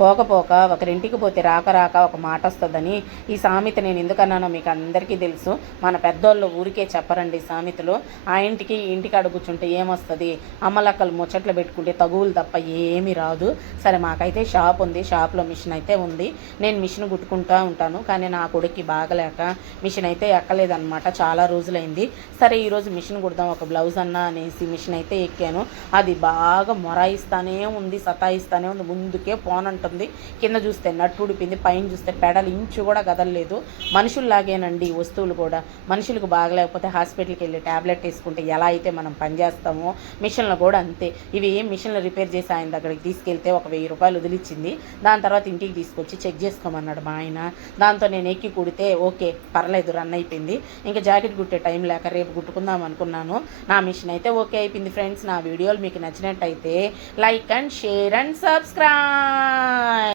పోకపోక ఒకరింటికి పోతే రాక రాక ఒక మాట వస్తుందని ఈ సామెత నేను ఎందుకన్నానో మీకు అందరికీ తెలుసు. మన పెద్దోళ్ళు ఊరికే చెప్పరండి సామెతలు. ఆ ఇంటికి ఈ ఇంటికి అడుగుచుంటే ఏమొస్తుంది, అమ్మలక్కలు ముచ్చట్లు పెట్టుకుంటే తగువులు తప్ప ఏమీ రాదు. సరే మాకైతే షాప్ ఉంది, షాప్లో మిషన్ అయితే ఉంది. నేను మిషన్ కుట్టుకుంటూ ఉంటాను. కానీ నా కొడుక్కి బాగలేక మిషన్ అయితే ఎక్కలేదన్నమాట, చాలా రోజులైంది. సరే ఈరోజు మిషన్ కుడదాం ఒక బ్లౌజ్ అన్నా అనేసి మిషన్ అయితే ఎక్కాను. అది బాగా మొరాయిస్తానే ఉంది, సతాయిస్తానే ఉంది, ముందుకే పోనంటుంది. కింద చూస్తే నట్టు ఉడిపింది, పైన చూస్తే పెడలు ఇంచు కూడా కదలలేదు. మనుషుల్లాగేనండి వస్తువులు కూడా. మనుషులకు బాగలేకపోతే హాస్పిటల్కి వెళ్ళి ట్యాబ్లెట్ వేసుకుంటే ఎలా అయితే మనం పనిచేస్తామో మిషన్లు కూడా అంతే. ఇవి మిషన్లు రిపేర్ చేసి ఆయన దగ్గరికి తీసుకెళ్తే ఒక 1000 రూపాయలు వదిలిచ్చింది. దాని తర్వాత ఇంటికి తీసుకొచ్చి చెక్ చేసుకోమన్నాడు మా ఆయన. దాంతో నేను ఎక్కి కుడితే ఓకే పర్లేదు, రన్ అయిపోయింది. ఇంకా జాకెట్ కుట్టే టైం లేక రేపు కుట్టుకుందాం అనుకున్నాను. నా మిషన్ అయితే ఓకే అయిపోయింది ఫ్రెండ్స్. నా వీడియోలు మీకు నచ్చినట్టయితే like and share and subscribe.